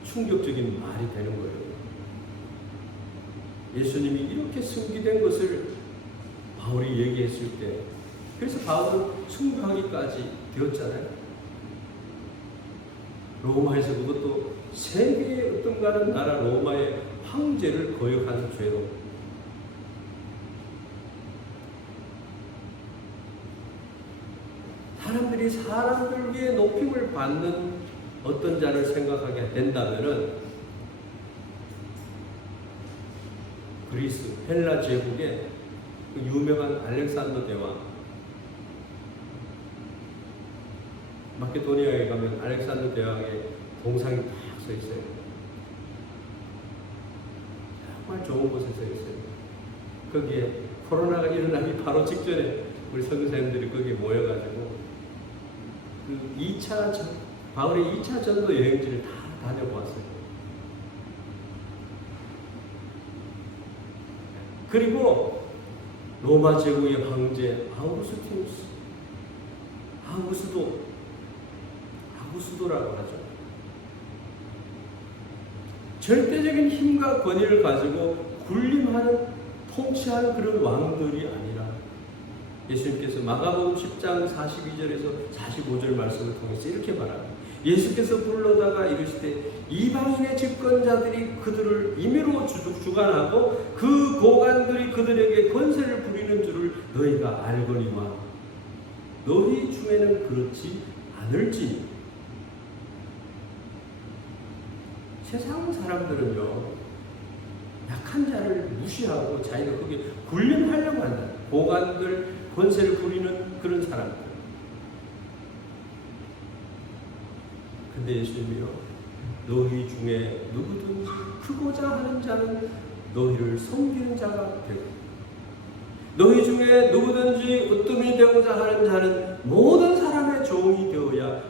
충격적인 말이 되는 거예요. 예수님이 이렇게 승기된 것을 바울이 얘기했을 때, 그래서 바울은 순교하기까지 되었잖아요. 로마에서 그것도 세계의 어떤 가는 나라 로마의 황제를 거역하는 죄로, 사람들이 사람들 위해 높임을 받는 어떤 자를 생각하게 된다면은 그리스, 헬라 제국의 그 유명한 알렉산더 대왕, 마케도니아에 가면 알렉산더 대왕의 동상이 딱 서 있어요. 정말 좋은 곳에 서 있어요. 거기에 코로나가 일어나기 바로 직전에 우리 선교사님들이 거기에 모여가지고 그 2차 바울의 2차 전도 여행지를 다 다녀보았어요. 그리고 로마 제국의 황제 아우구스티누스, 아구스도라고 하죠. 절대적인 힘과 권위를 가지고 군림하는, 통치하는 그런 왕들이 아니라 예수님께서 마가복음 10장 42절에서 45절 말씀을 통해서 이렇게 말합니다. 예수께서 불러다가 이르시되 이방인의 집권자들이 그들을 임의로 주관하고 그 고관들이 그들에게 권세를 부리는 줄을 너희가 알거니와 너희 중에는 그렇지 않을지니. 세상 사람들은요 약한 자를 무시하고 자기가 거기에 군림하려고 한다. 고관들 권세를 부리는 그런 사람들. 근데 예수님이요, 너희 중에 누구든지 크고자 하는 자는 너희를 섬기는 자가 되고, 너희 중에 누구든지 으뜸이 되고자 하는 자는 모든 사람의 종이 되어야 하리라.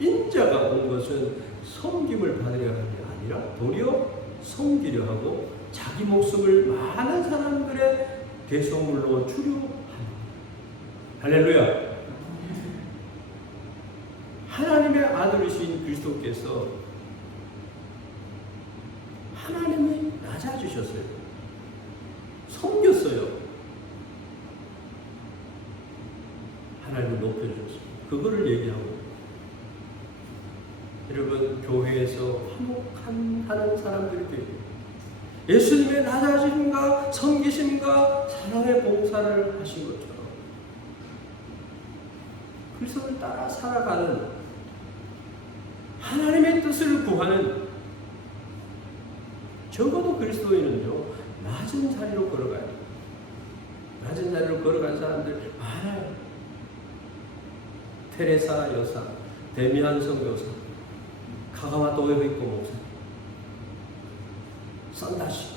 인자가 온 것은 섬김을 받으려 하는 게 아니라 아니라 도리어 섬기려 하고 자기 목숨을 많은 사람들의 대속물로 주려 합니다. 할렐루야. 하나님의 아들이신 그리스도께서 하나님이 낮아지셨어요. 섬겼어요. 하나님을 높여주셨어요. 그거를 얘기하고 여러분 교회에서 화목하는 사람들에게 예수님의 낮아짐과 섬기심과 사랑의 봉사를 하신 것처럼 그리스도를 따라 살아가는 하나님의 뜻을 구하는 적어도 그리스도인은요 낮은 자리로 걸어가야 돼요. 낮은 자리로 걸어간 사람들 많아요. 테레사 여사, 데미안 선교사, 카가와 도요히코 목사, 산다시.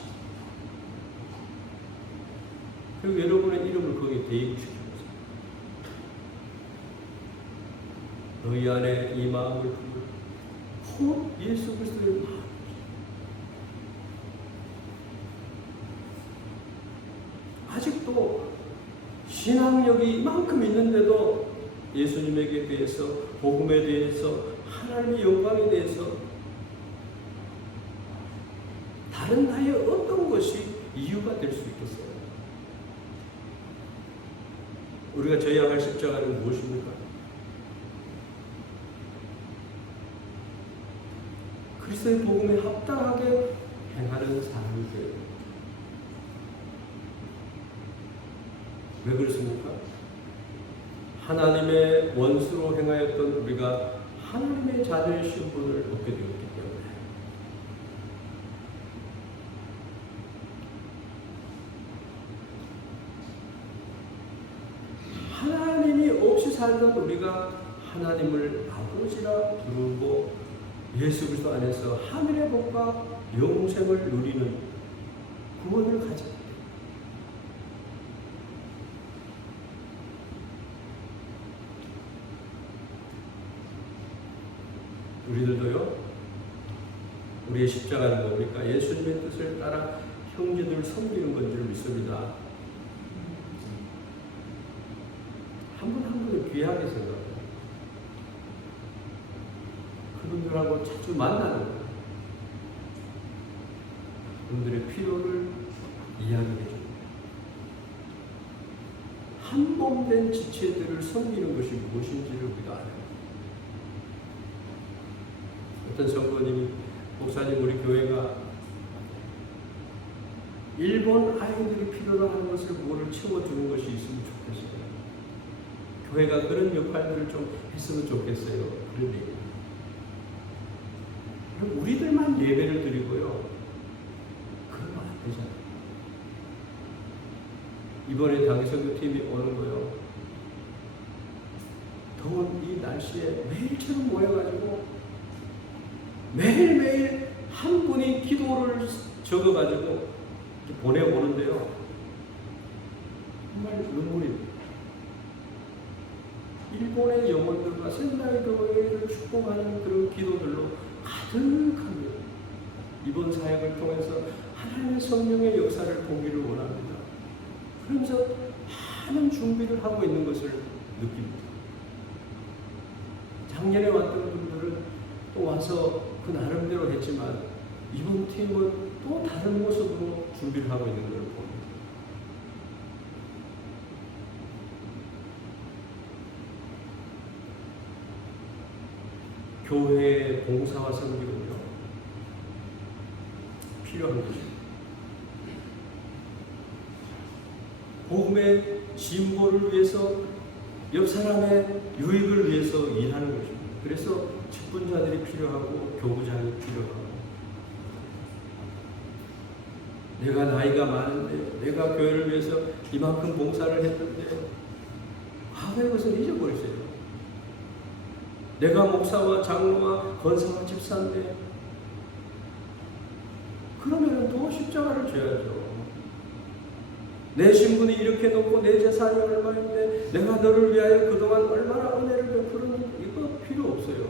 그리고 여러분의 이름을 거기에 대입시키면서 너희 안에 이 마음을 품고 곧 예수 그리스도의 마음. 아직도 신앙력이 이만큼 있는데도 예수님에게 대해서, 복음에 대해서, 하나님의 영광에 대해서 다른 나의 어떤 것이 이유가 될 수 있겠어요? 우리가 져야 할 십자가는 무엇입니까? 그리스도의 복음에 합당하게 행하는 삶이 되어야 됩니다. 왜 그렇습니까? 하나님의 원수로 행하였던 우리가 하나님의 자녀의 신분을 얻게 되었기 때문에 하나님이 없이 살던 우리가 하나님을 아버지라 부르고 예수 그리스도 안에서 하늘의 복과 영생을 누리는 구원을 가졌다. 우리들도요, 우리의 십자가는 뭡니까? 예수님의 뜻을 따라 형제들을 섬기는 건 줄 믿습니다. 한 분 한 분을 귀하게 생각해요. 그분들하고 자주 만나는 거예요. 그분들의 필요를 이야기해 줍니다. 한 몸 된 지체들을 섬기는 것이 무엇인지를 우리가 알아요. 어떤 성도님이 목사님 우리 교회가 일본 아이들이 필요로 하는 것을 뭐를 채워주는 것이 있으면 좋겠어요. 교회가 그런 역할들을 좀 했으면 좋겠어요. 그런 얘기. 그럼 우리들만 예배를 드리고요. 그러면 안 되잖아요. 이번에 당회선교팀이 오는 거요. 더운 이 날씨에 매일처럼 모여가지고 매일매일 한 분이 기도를 적어가지고 보내보는데요. 정말 눈물이 일본의 영혼들과 센다이 교회를 축복하는 그런 기도들로 가득합니다. 이번 사역을 통해서 하나님의 성령의 역사를 보기를 원합니다. 그러면서 많은 준비를 하고 있는 것을 느낍니다. 작년에 왔던 분들은 또 와서 그 나름대로 했지만 이번 팀은 또 다른 모습으로 준비를 하고 있는 걸 봅니다. 교회의 봉사와 섬기는요 필요한 것입니다. 복음의 진보를 위해서 옆 사람의 유익을 위해서 일하는 것입니다. 그래서 직분자들이 필요하고 교부장이 필요하고 내가 나이가 많은데 내가 교회를 위해서 이만큼 봉사를 했는데 과거의 것을 잊어버렸어요. 내가 목사와 장로와 권사와 집사인데 그러면 또 십자가를 져야죠. 내 신분이 이렇게 높고 내 재산이 얼마인데 내가 너를 위하여 그동안 얼마나 은혜를 베풀었는지 이거 필요 없어요.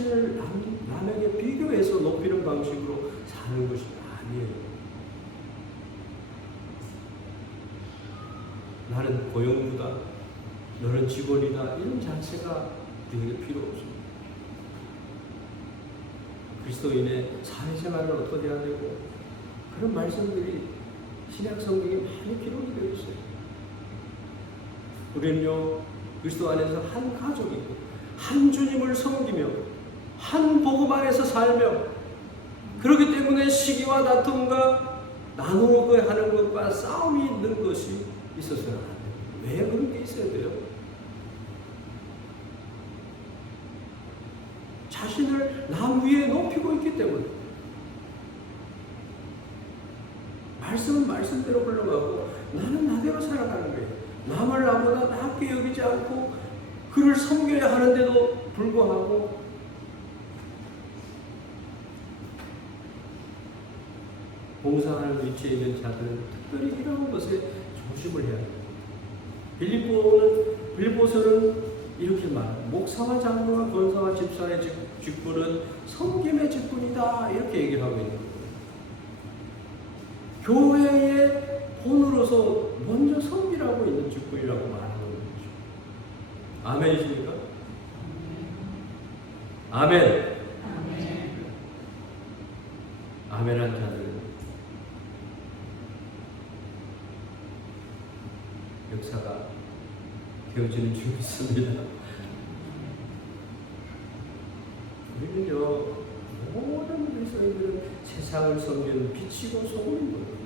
자신을 남에게 비교해서 높이는 방식으로 사는 것이 아니에요. 나는 고용주다, 너는 직원이다, 이런 자체가 우리에게 필요 없습니다. 그리스도인의 사회생활을 어떻게 해야 되고, 그런 말씀들이 신약 성경에 많이 기록이 되어 있어요. 우리는요, 그리스도 안에서 한 가족이고, 한 주님을 섬기며, 한 복음 안에서 살며, 그렇기 때문에 시기와 다툼과 나누고 하는 것과 싸움이 있는 것이 있어서는 안 돼요. 왜 그런 게 있어야 돼요? 자신을 남 위에 높이고 있기 때문에. 말씀은 말씀대로 흘러가고 나는 나대로 살아가는 거예요. 남을 나보다 낮게 여기지 않고 그를 섬겨야 하는데도 불구하고 봉사하는 위치에 있는 자들은 특별히 이런 것에 조심을 해야 합니다. 빌립보서는 이렇게 말합니다. 목사와 장로와 권사와 집사의 직분은 섬김의 직분이다, 이렇게 얘기를 하고 있는 거예요. 교회의 본으로서 먼저 섬기라고 있는 직분이라고 말하는 거죠. 아멘이십니까? 아멘. 아멘한 자들은 역사가 되어지는 줄 믿습니다. 우리는요, 모든 그리스도인들은 세상을 섬기는 빛이고 소금인 거예요.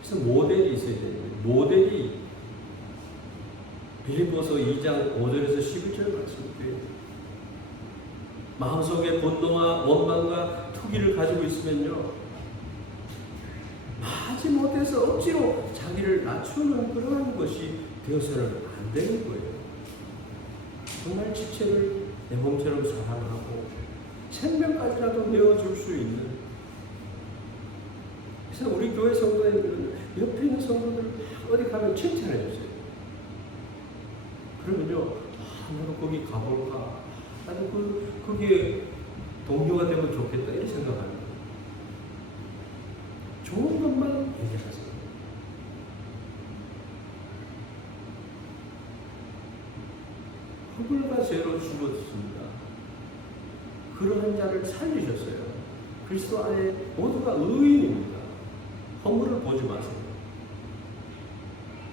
그래서 모델이 있어야 돼요. 모델이 빌립보서 2장 5절에서 11절 말씀드려요. 마음속에 분노와 원망과 투기를 가지고 있으면요, 하지 못해서 억지로 자기를 낮추는 그러한 것이 되어서는 안 되는 거예요. 정말 지체를 내 몸처럼 사랑하고 생명까지라도 내어줄 수 있는. 그래서 우리 교회 성도들은 옆에 있는 성도들을 어디 가면 칭찬해 주세요. 그러면요, 나도 거기 가볼까? 나도 거기에 동료가 되면 좋겠다, 이렇게 생각하는 거예요. 좋은 것만 얘기하세요. 흙을과 죄로 죽었습니다. 그러한 자를 살리셨어요. 그리스도 안에 모두가 의인입니다. 허물을 보지 마세요.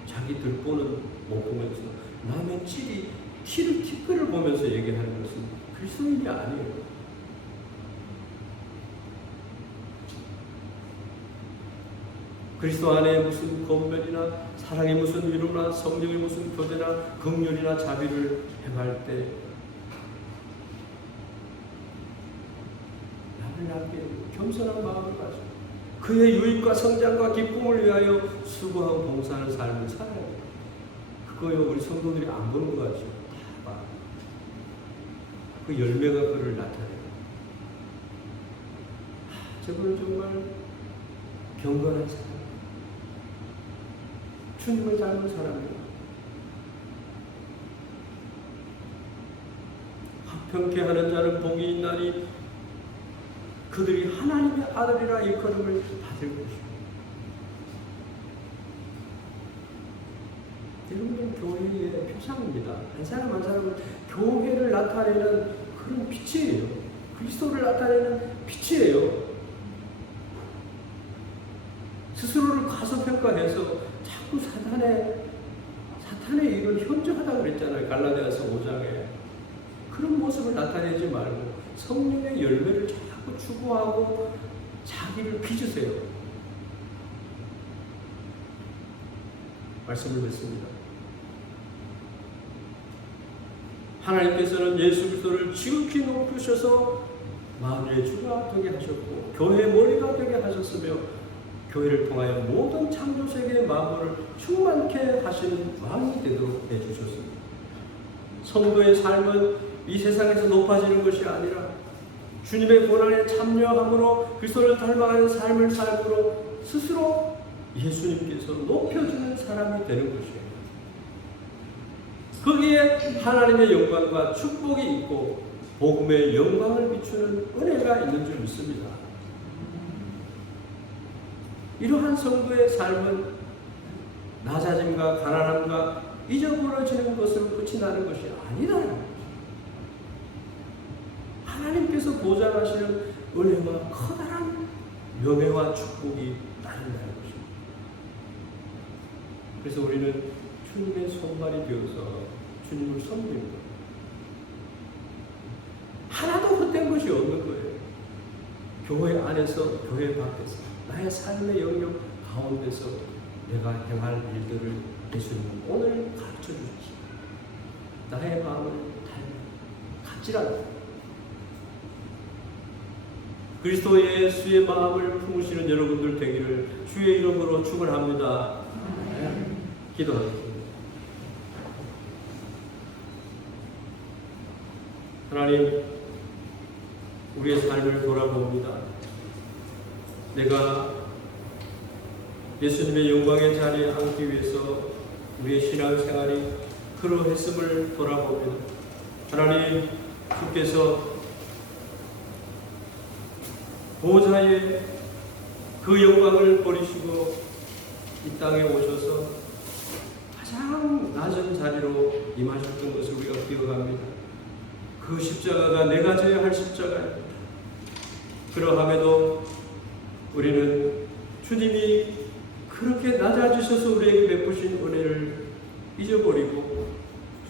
자기 들보는 못 보면서 남의 티끌을 보면서 얘기하는 것은 그리스도인이 아니에요. 그리스도 안에 무슨 권면이나 사랑의 무슨 위로나 성령의 무슨 교제나 긍휼이나 자비를 행할 때 남을 남게 겸손한 마음을 가지고 그의 유익과 성장과 기쁨을 위하여 수고하고 봉사하는 삶을 살아야 돼요. 그거요, 우리 성도들이 안 보는 것 같죠. 다 봐. 그 열매가 그를 나타내요. 저분은 정말 경건한 사람, 주님을 닮은 사람이에요. 합평케 하는 자는 복이 있나니 그들이 하나님의 아들이라 일컬음을 받을 것이고. 여러분은 교회의 표상입니다. 한 사람 한 사람은 교회를 나타내는 그런 빛이에요. 그리스도를 나타내는 빛이에요. 스스로를 과소평가해서 자꾸 사탄의 일을 현저하다고 그랬잖아요. 갈라디아서 5장에. 그런 모습을 나타내지 말고 성령의 열매를 자꾸 추구하고 자기를 빚으세요. 말씀을 맺습니다. 하나님께서는 예수 그리스도를 지극히 높으셔서 만유의 주가 되게 하셨고 교회의 머리가 되게 하셨으며 교회를 통하여 모든 창조 세계의 만물을 충만케 하시는 왕이 되도록 해주셨습니다. 성도의 삶은 이 세상에서 높아지는 것이 아니라 주님의 고난에 참여함으로 그리스도를 닮아가는 삶을 삶으로 스스로 예수님께서 높여주는 사람이 되는 것이에요. 거기에 하나님의 영광과 축복이 있고 복음의 영광을 비추는 은혜가 있는 줄 믿습니다. 이러한 성도의 삶은 낮아짐과 가난함과 잊어버려지는 것으로 끝이 나는 것이 아니라는 거죠. 하나님께서 보장하시는 은혜와 커다란 명예와 축복이 따른다는 것입니다. 그래서 우리는 주님의 손발이 되어서 주님을 섬기는 거예요. 하나도 헛된 것이 없는 거예요. 교회 안에서, 교회 밖에서, 나의 삶의 영역 가운데서 내가 행할 일들을 예수님은 오늘 가르쳐 주십시오. 나의 마음을 갖지라. 그리스도 예수의 마음을 품으시는 여러분들 되기를 주의 이름으로 축원합니다. 기도하겠습니다. 하나님, 우리의 삶을 돌아봅니다. 내가 예수님의 영광의 자리에 앉기 위해서 우리의 신앙생활이 그러했음을 돌아봅니다. 하나님, 주께서 보좌의 그 영광을 버리시고 이 땅에 오셔서 가장 낮은 자리로 임하셨던 것을 우리가 기억합니다. 그 십자가가 내가 져야 할 십자가입니다. 그러함에도 우리는 주님이 그렇게 낮아지셔서 우리에게 베푸신 은혜를 잊어버리고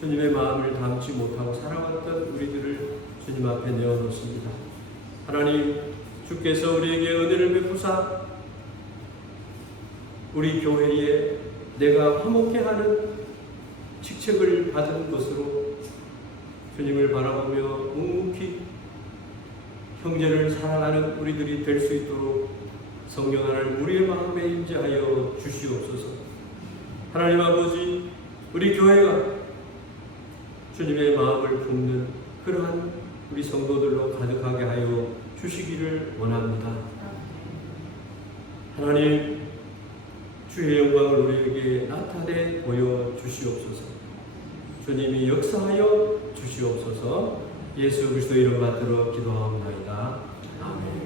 주님의 마음을 담지 못하고 살아왔던 우리들을 주님 앞에 내어놓습니다. 하나님, 주께서 우리에게 은혜를 베푸사 우리 교회에 내가 화목해 하는 직책을 받은 것으로 주님을 바라보며 묵묵히 형제를 사랑하는 우리들이 될 수 있도록 성령 하나님 우리의 마음에 임재하여 주시옵소서. 하나님 아버지, 우리 교회가 주님의 마음을 품는 그러한 우리 성도들로 가득하게 하여 주시기를 원합니다. 하나님, 주의 영광을 우리에게 나타내 보여 주시옵소서. 주님이 역사하여 주시옵소서. 예수 그리스도 이름 받들어 기도하옵나이다. 아멘.